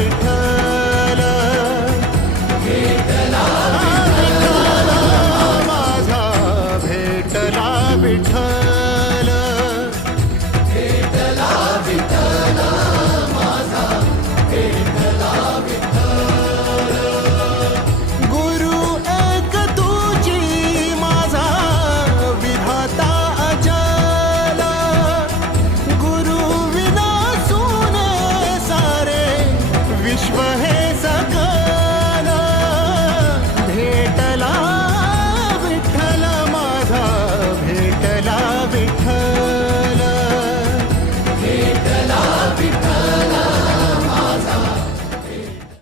विठ्ठल. माझा भेटला विठ्ठल.